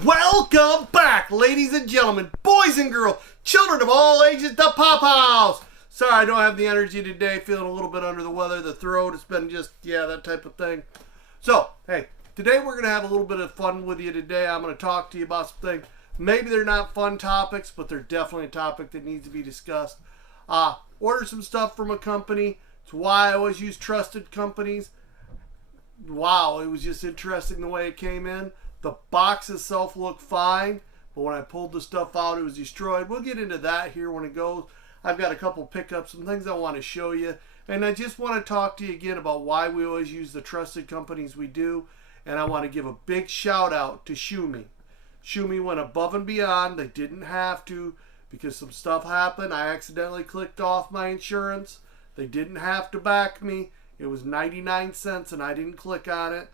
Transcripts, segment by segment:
Welcome back, ladies and gentlemen, boys and girls, children of all ages, to Pop House. Sorry, I don't have the energy today. Feeling a little bit under the weather. The throat has been just, that type of thing. So, hey, today we're going to have a little bit of fun with you today. I'm going to talk to you about some things. Maybe they're not fun topics, but they're definitely a topic that needs to be discussed. Order some stuff from a company. It's why I always use trusted companies. Wow, it was just interesting the way it came in. The box itself looked fine, but when I pulled the stuff out, it was destroyed. We'll get into that here when it goes. I've got a couple pickups, some things I want to show you. And I just want to talk to you again about why we always use the trusted companies we do. And I want to give a big shout out to Shumi. Shumi went above and beyond. They didn't have to because some stuff happened. I accidentally clicked off my insurance. They didn't have to back me. It was 99 cents and I didn't click on it.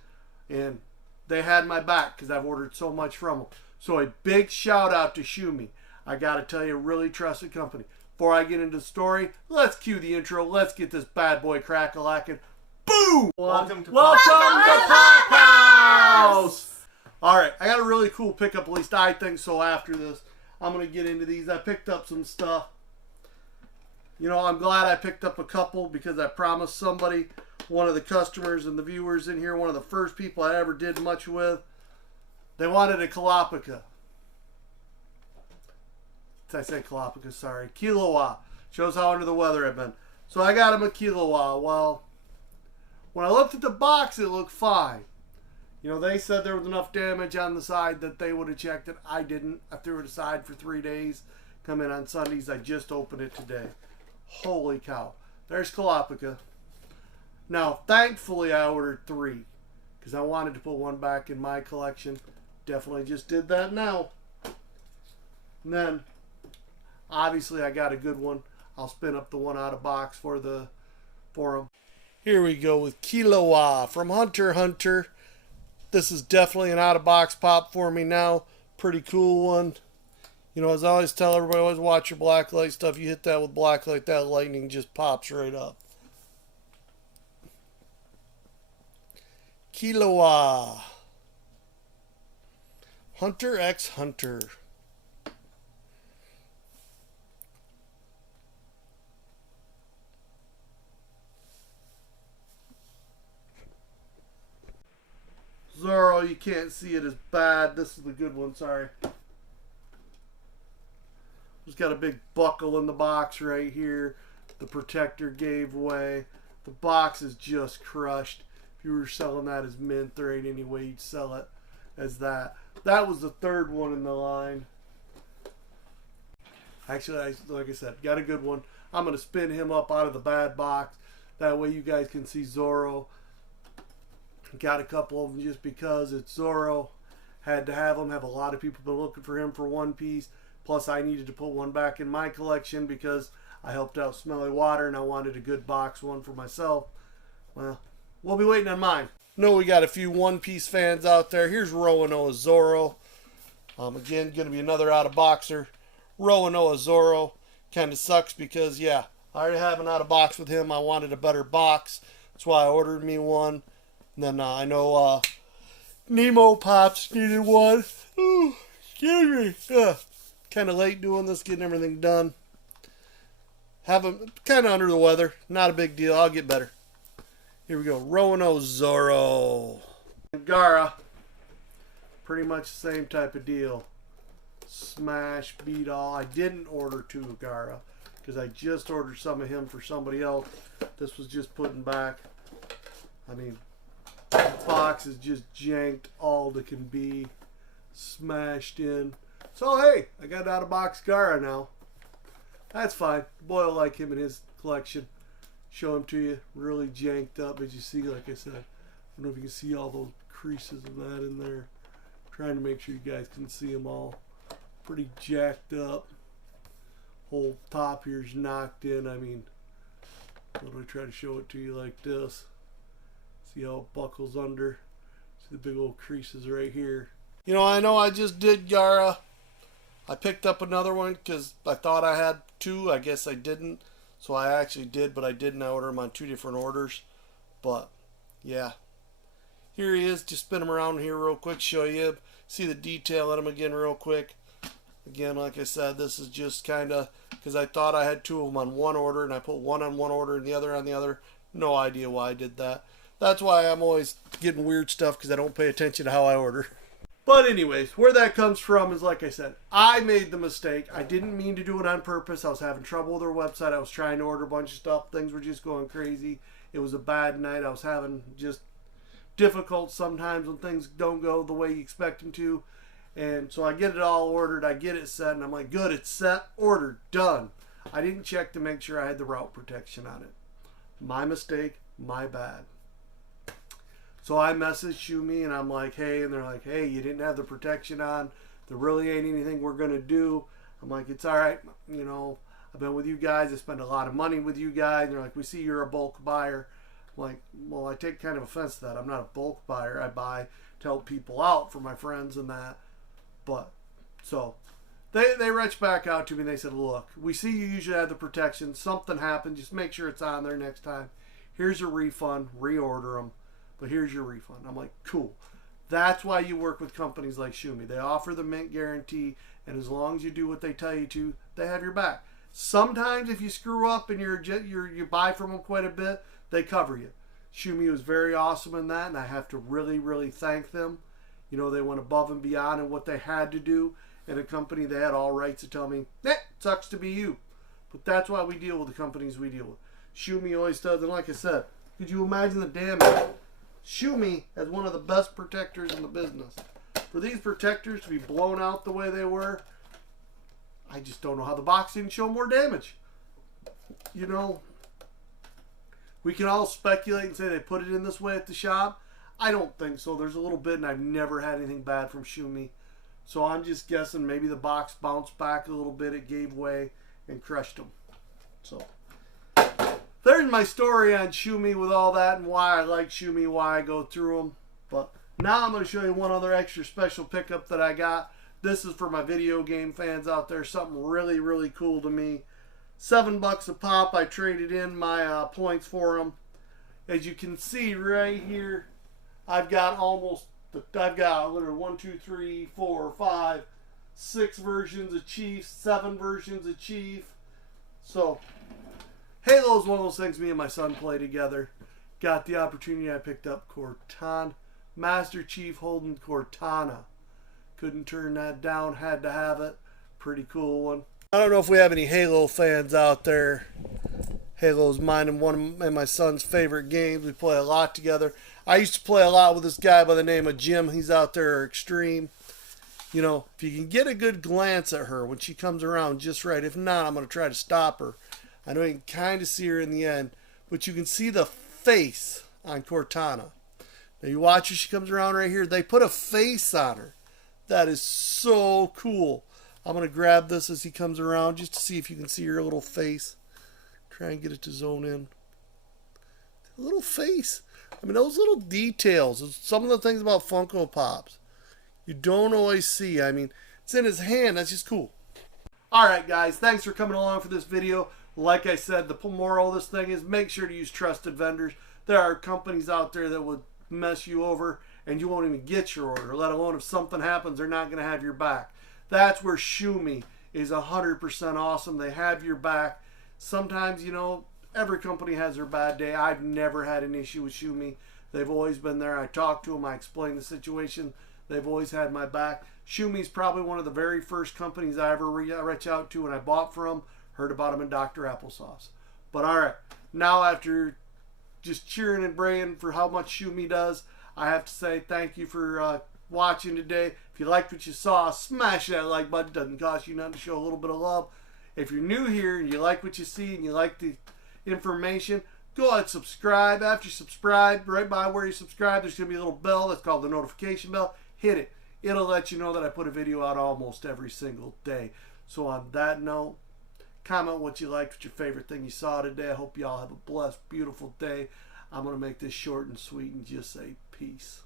And they had my back because I've ordered so much from them. So a big shout out to Shumi. I got to tell you, really trusted company. Before I get into the story, let's cue the intro. Let's get this bad boy crack-a-lackin'. Boom! Welcome to Pop House! Alright, I got a really cool pickup, at least I think so after this. I'm going to get into these. I picked up some stuff. You know, I'm glad I picked up a couple because I promised somebody, one of the customers and the viewers in here, one of the first people I ever did much with, they wanted a Kalapaka. Did I say Kalapaka? Sorry. Kilowa. Shows how under the weather I've been. So I got him a Kilowa. Well, when I looked at the box, it looked fine. You know, they said there was enough damage on the side that they would have checked it. I didn't. I threw it aside for 3 days. Come in on Sundays. I just opened it today. Holy cow. There's Kalapaka. Now, thankfully, I ordered 3 because I wanted to put one back in my collection. Definitely just did that now. And then, obviously, I got a good one. I'll spin up the one out of box for them. Here we go with Kilowa from Hunter x Hunter. This is definitely an out-of-box pop for me now. Pretty cool one. You know, as I always tell everybody, always watch your blacklight stuff. You hit that with blacklight, that lightning just pops right up. Kilowa. Hunter x Hunter. Zoro, you can't see it as bad. This is the good one, sorry. Just got a big buckle in the box right here. The protector gave way. The box is just crushed. If you were selling that as mint, there ain't any way you'd sell it as that. That was the third one in the line. Actually, like I said, got a good one. I'm going to spin him up out of the bad box. That way you guys can see Zoro. Got a couple of them just because it's Zoro. Had to have them. Have a lot of people been looking for him for one piece. Plus, I needed to put one back in my collection because I helped out Smelly Water and I wanted a good box one for myself. Well, we'll be waiting on mine. Know we got a few One Piece fans out there. Here's Roanoa Zoro. Again, going to be another out-of-boxer. Roanoa Zoro. Kind of sucks because, I already have an out-of-box with him. I wanted a better box. That's why I ordered me one. And then I know Nemo Pops needed one. Ooh, excuse me. Kind of late doing this, getting everything done. Have him kind of under the weather. Not a big deal. I'll get better. Here we go. Roanoa Zoro. Gara. Pretty much the same type of deal. Smash, beat all. I didn't order 2 Gara because I just ordered some of him for somebody else. This was just putting back. I mean, the box is just janked all that can be. Smashed in. So, hey, I got out of box Gara now. That's fine. Boy will like him in his collection. Show him to you. Really janked up, as you see, like I said. I don't know if you can see all those creases of that in there. Trying to make sure you guys can see them all. Pretty jacked up. Whole top here's knocked in. I mean, let me try to show it to you like this. See how it buckles under. See the big old creases right here. You know I just did Gara. I picked up another one because I thought I had 2. I guess I didn't. So I actually did, but I didn't. I ordered them on 2 different orders. But, yeah. Here he is. Just spin him around here real quick. Show you. See the detail in them again real quick. Again, like I said, this is just kind of because I thought I had two of them on one order, and I put one on one order and the other on the other. No idea why I did that. That's why I'm always getting weird stuff, because I don't pay attention to how I order. But anyways, where that comes from is, like I said, I made the mistake. I didn't mean to do it on purpose. I was having trouble with their website. I was trying to order a bunch of stuff. Things were just going crazy. It was a bad night. I was having just difficult sometimes when things don't go the way you expect them to. And so I get it all ordered. I get it set. And I'm like, good, it's set, ordered, done. I didn't check to make sure I had the route protection on it. My mistake, my bad. So I messaged Shumi and I'm like, hey, and they're like, hey, you didn't have the protection on. There really ain't anything we're going to do. I'm like, it's all right. You know, I've been with you guys. I spend a lot of money with you guys. And they're like, we see you're a bulk buyer. I'm like, well, I take kind of offense to that. I'm not a bulk buyer. I buy to help people out for my friends and that. But, so, they reached back out to me and they said, look, we see you usually have the protection. Something happened. Just make sure it's on there next time. Here's your refund. Reorder them. But here's your refund. I'm like, cool. That's why you work with companies like Shumi. They offer the mint guarantee, and as long as you do what they tell you to, they have your back. Sometimes if you screw up and you buy from them quite a bit, they cover you. Shumi was very awesome in that, and I have to really, really thank them. You know, they went above and beyond in what they had to do. In a company, they had all rights to tell me, sucks to be you. But that's why we deal with the companies we deal with. Shumi always does, and like I said, could you imagine the damage? Shumi has one of the best protectors in the business. For these protectors to be blown out the way they were, I just don't know how the box didn't show more damage. You know, we can all speculate and say they put it in this way at the shop. I don't think so. There's a little bit, and I've never had anything bad from Shumi. So I'm just guessing maybe the box bounced back a little bit. It gave way and crushed them. So there's my story on Shumi with all that and why I like Shumi, why I go through them. But now I'm going to show you one other extra special pickup that I got. This is for my video game fans out there. Something really, really cool to me. $7 a pop. I traded in my points for them. As you can see right here, I've got literally 1, 2, 3, 4, 5, 6 versions of Chief, 7 versions of Chief. So Halo is one of those things me and my son play together. Got the opportunity. I picked up Cortana, Master Chief holding Cortana. Couldn't turn that down. Had to have it. Pretty cool one. I don't know if we have any Halo fans out there. Halo's mine and one of my son's favorite games. We play a lot together. I used to play a lot with this guy by the name of Jim. He's out there extreme. You know, if you can get a good glance at her when she comes around just right. If not, I'm going to try to stop her. I know you can kind of see her in the end, but you can see the face on Cortana. Now you watch her, she comes around right here. They put a face on her. That is so cool. I'm going to grab this as he comes around just to see if you can see her little face. Try and get it to zone in. A little face. I mean, those little details. Some of the things about Funko Pops you don't always see. I mean, it's in his hand. That's just cool. Alright guys, thanks for coming along for this video. Like I said, the moral of this thing is make sure to use trusted vendors. There are companies out there that would mess you over and you won't even get your order, let alone if something happens, they're not going to have your back. That's where Shumi is 100% awesome. They have your back. Sometimes, you know, every company has their bad day. I've never had an issue with Shumi. They've always been there. I talked to them. I explained the situation. They've always had my back. Shumi's probably one of the very first companies I ever reached out to when I bought from. Heard about them in Dr. Applesauce. But alright, now after just cheering and braying for how much Shumi does, I have to say thank you for watching today. If you liked what you saw, smash that like button. Doesn't cost you nothing to show a little bit of love. If you're new here and you like what you see and you like the information, go ahead and subscribe. After you subscribe, right by where you subscribe, there's going to be a little bell that's called the notification bell. Hit it. It'll let you know that I put a video out almost every single day. So on that note, comment what you liked, what your favorite thing you saw today. I hope you all have a blessed, beautiful day. I'm going to make this short and sweet and just say peace.